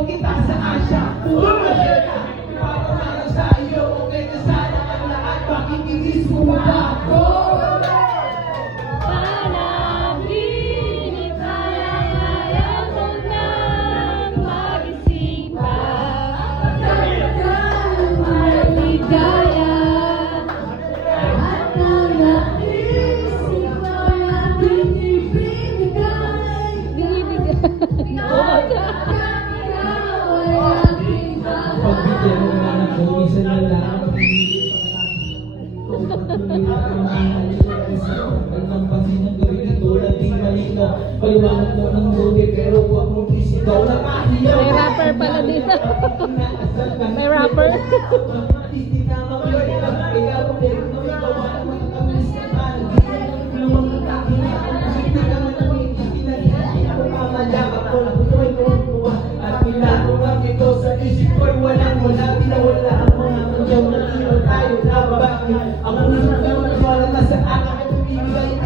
Iwan kita sa Asya. Pumapagana. Pinapamana sa iyo. Okay na sana ang lahat. Bakit inis mo ba ako? Panaginip ayaw ko nang magising pa. Maligaya at ang naisip ko na binibigay. Pagbigyan mo na ng isa na lang. Paliwanag mo ng buti pero huwag mong isigaw na mahiyaw. May rapper pala dito. May rapper. At pinatulang ito sa isip ko'y walang wala. Pinawala ang mga manyaw na ilaw tayo na babae. Ang unang naman wala na sa akin at bibigay